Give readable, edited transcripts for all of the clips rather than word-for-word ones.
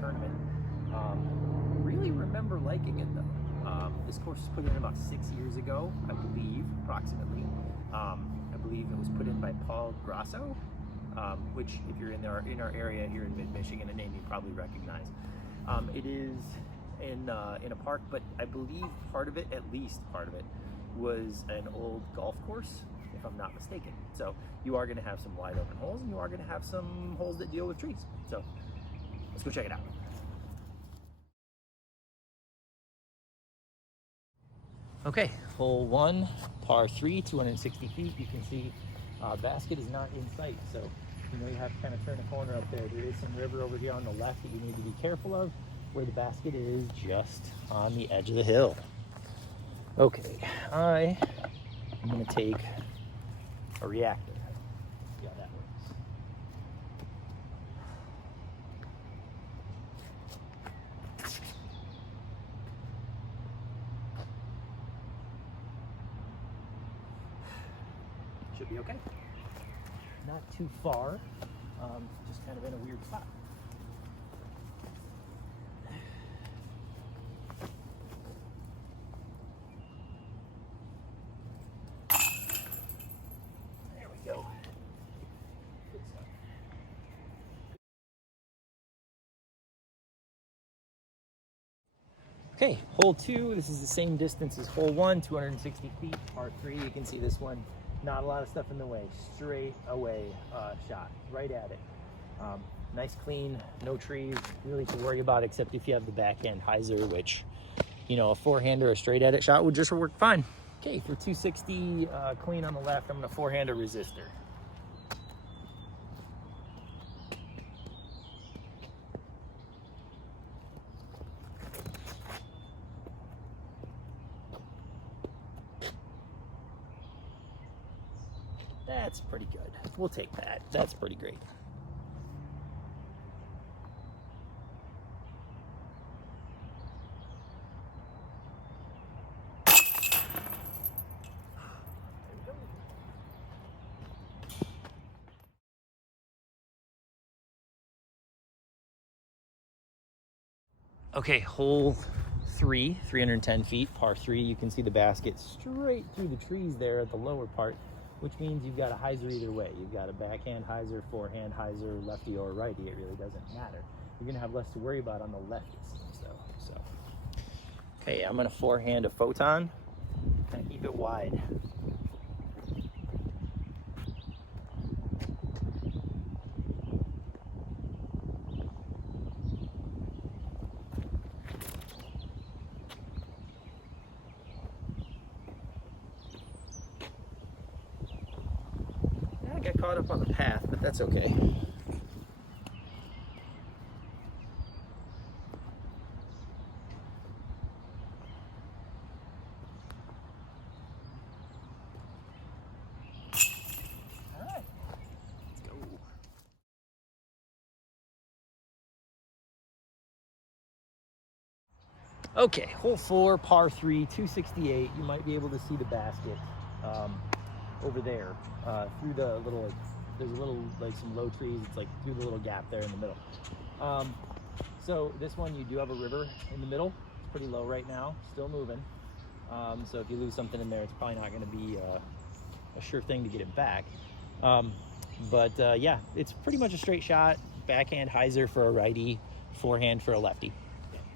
tournament. Really remember liking it though. This course was put in about 6 years ago, I believe, approximately. I believe it was put in by Paul Grasso, which if you're in our area here in mid-Michigan, a name you probably recognize. It is in a park, but I believe part of it, at least part of it, was an old golf course, if I'm not mistaken. So you are going to have some wide open holes, and you are going to have some holes that deal with trees. So let's go check it out. Okay, hole 1, par 3, 260 feet. You can see basket is not in sight, so you know you have to kind of turn a corner up there. There is some river over here on the left that you need to be careful of, where the basket is just on the edge of the hill. Okay, I'm going to take a reactor. See how that works. Should be okay. Not too far, just kind of in a weird spot. There we go. Good stuff. Okay, hole 2, this is the same distance as hole 1, 260 feet, par 3. You can see this one, not a lot of stuff in the way, straight away shot, right at it. Nice clean, no trees really to worry about, except if you have the backhand hyzer, which, you know, a forehand or a straight at it shot would just work fine. Okay, for 260 clean on the left, I'm gonna forehand a resistor. That's pretty good. We'll take that. That's pretty great. Okay, hole 3, 310 feet, par 3. You can see the basket straight through the trees there at the lower part, which means you've got a hyzer either way. You've got a backhand hyzer, forehand hyzer, lefty or righty. It really doesn't matter. You're gonna have less to worry about on the left, it seems, though. So, okay, I'm gonna forehand a photon. Kind of keep it wide. I got caught up on the path, but that's okay. All right, let's go. Okay, hole 4, par 3, 268. You might be able to see the basket over there through the little, there's a little, like some low trees. It's like through the little gap there in the middle. So this one, you do have a river in the middle. It's pretty low right now, still moving. So if you lose something in there, it's probably not going to be a sure thing to get it back. Yeah, it's pretty much a straight shot. Backhand hyzer for a righty, forehand for a lefty.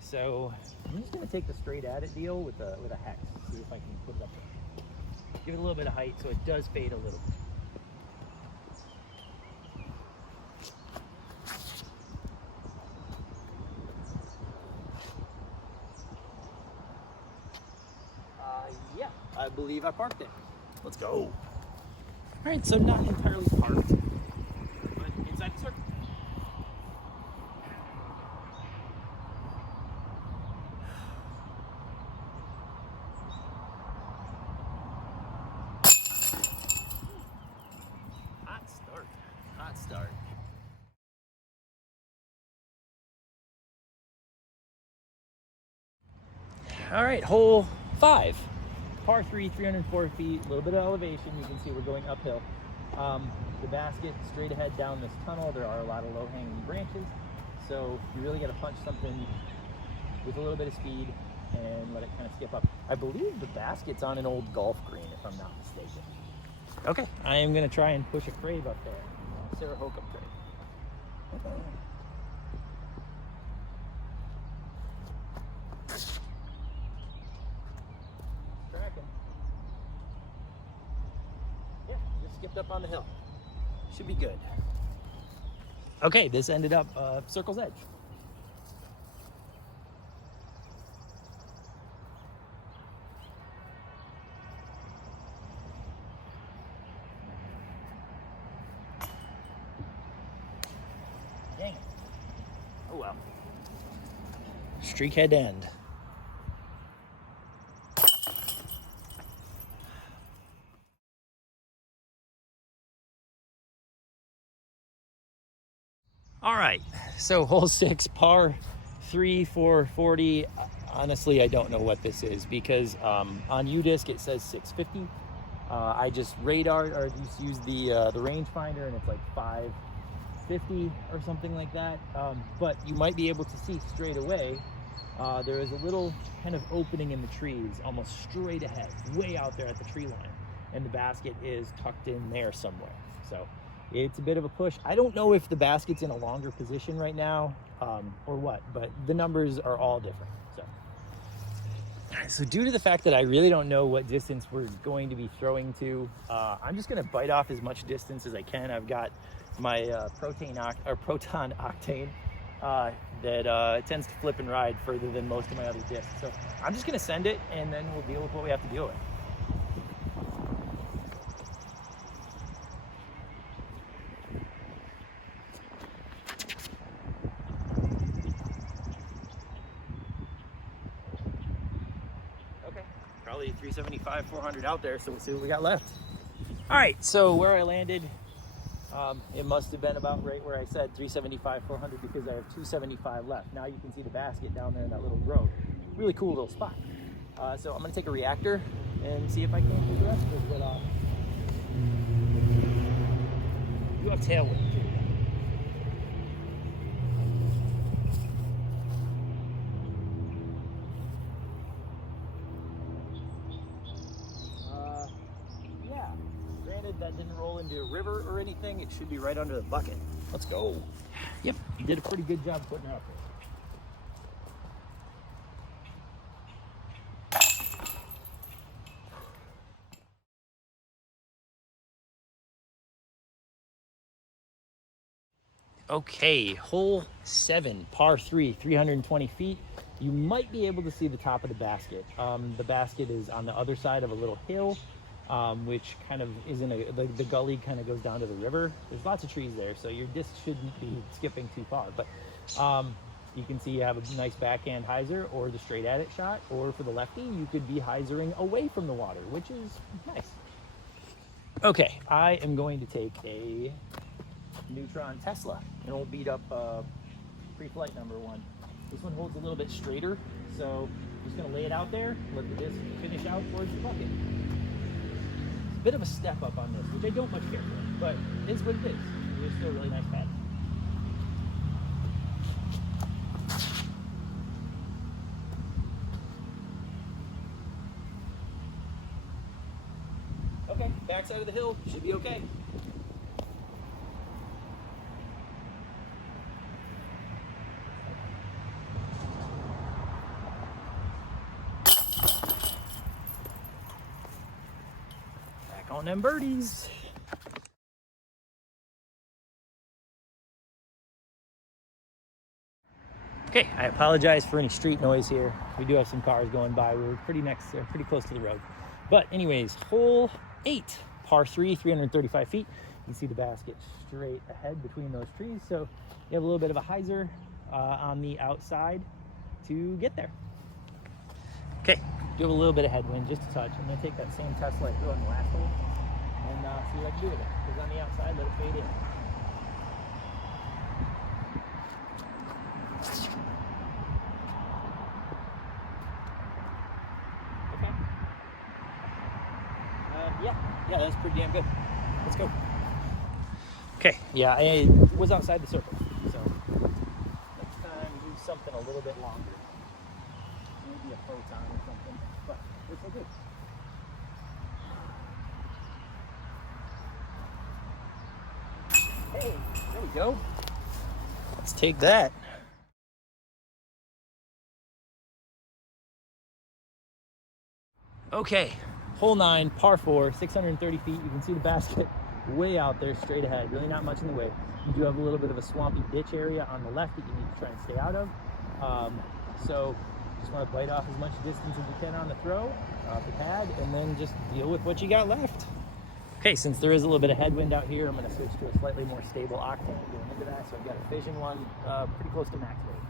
So I'm just going to take the straight at it deal with a hex. See if I can put it up there. Give it a little bit of height so it does fade a little. Yeah, I believe I parked it. Let's go. All right, so not entirely parked, but inside the circle. Hot start. All right, hole 5, par 3, 304 feet, a little bit of elevation. You can see we're going uphill. The basket straight ahead down this tunnel. There are a lot of low-hanging branches, So you really got to punch something with a little bit of speed and let it kind of skip up. I believe the basket's on an old golf green, if I'm not mistaken. Okay, I am going to try and push a crave up there. Sarah Hokum crave. Tracking. Yeah, just skipped up on the hill. Should be good. Okay, this ended up Circle's Edge. Dang it. Oh well. Streakhead end. All right, so hole 6, par 3, 440. Honestly, I don't know what this is because on UDisc it says 650. I just radared or just used the rangefinder and it's like 550 or something like that. But you might be able to see straight away. There is a little kind of opening in the trees, almost straight ahead, way out there at the tree line, and the basket is tucked in there somewhere. So it's a bit of a push. I don't know if the basket's in a longer position right now or what, but the numbers are all different. So due to the fact that I really don't know what distance we're going to be throwing to, I'm just going to bite off as much distance as I can. I've got my proton octane that tends to flip and ride further than most of my other discs. So I'm just going to send it, and then we'll deal with what we have to deal with. Probably 375, 400 out there, so we'll see what we got left. All right, so where I landed, it must have been about right where I said 375, 400 because I have 275 left. Now you can see the basket down there in that little grove. Really cool little spot. So I'm gonna take a reactor and see if I can do the rest of this bit off. You have tailwind too. That didn't roll into a river or anything. It should be right under the bucket. Let's go. Yep, you did a pretty good job putting it out there. Okay, hole 7, par 3, 320 feet. You might be able to see the top of the basket. The basket is on the other side of a little hill. Which kind of isn't the gully kind of goes down to the river. There's lots of trees there, so your disc shouldn't be skipping too far. But you can see you have a nice backhand hyzer or the straight at it shot, or for the lefty, you could be hyzering away from the water, which is nice. Okay, I am going to take a Neutron Tesla, an old beat up pre-flight number 1. This one holds a little bit straighter, so I'm just gonna lay it out there, let the disc finish out towards the bucket. Bit of a step up on this, which I don't much care for, but it is what it is. It's still a really nice pad. Okay, backside of the hill should be okay. On them birdies. Okay, I apologize for any street noise here. We do have some cars going by. We're pretty close to the road. But anyways, hole 8, par 3, 335 feet. You can see the basket straight ahead between those trees. So you have a little bit of a hyzer on the outside to get there. Okay, do have a little bit of headwind, just a touch. I'm gonna take that same Tesla I threw on the last hole and see what I can do with it. Because on the outside, let it fade in. Okay. Yeah, that's pretty damn good. Let's go. Okay, yeah, I was outside the circle, so been a little bit longer. Maybe a photon or something, but it's so good. Hey, there we go. Let's take that. Okay, hole 9, par 4, 630 feet. You can see the basket way out there straight ahead. Really not much in the way. You do have a little bit of a swampy ditch area on the left that you need to try and stay out of. So just want to bite off as much distance as you can on the throw, off the pad, and then just deal with what you got left. Okay, since there is a little bit of headwind out here, I'm going to switch to a slightly more stable octane going into that. So I've got a Fission one pretty close to max rate.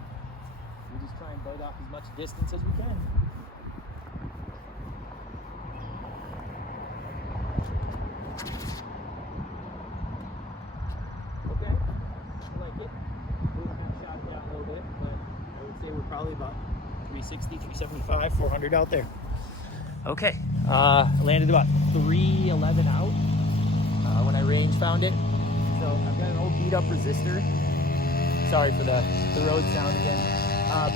We just try and bite off as much distance as we can. Okay, I like it. We're going to shot it down a little bit, but I would say we're probably about 360, 375, 400 out there. Okay, I landed about 311 out when I range found it. So I've got an old beat up resistor. Sorry for the road sound again.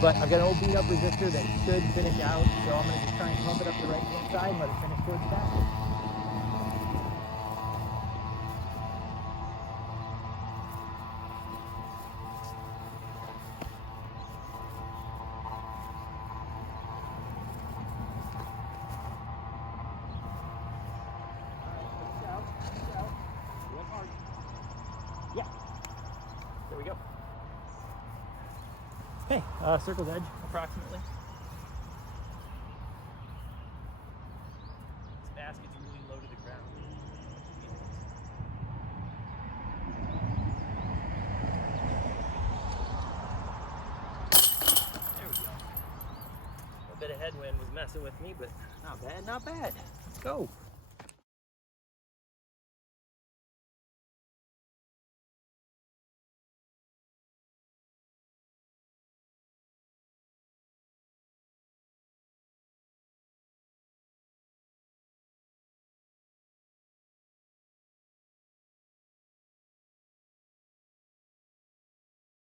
But I've got an old beat up resistor that should finish out. So I'm gonna just try and pump it up the right hand side and let it finish towards the basket. Yeah, there we go. Okay, circle's edge, approximately. This basket's really low to the ground. There we go. A bit of headwind was messing with me, but not bad, not bad. Let's go.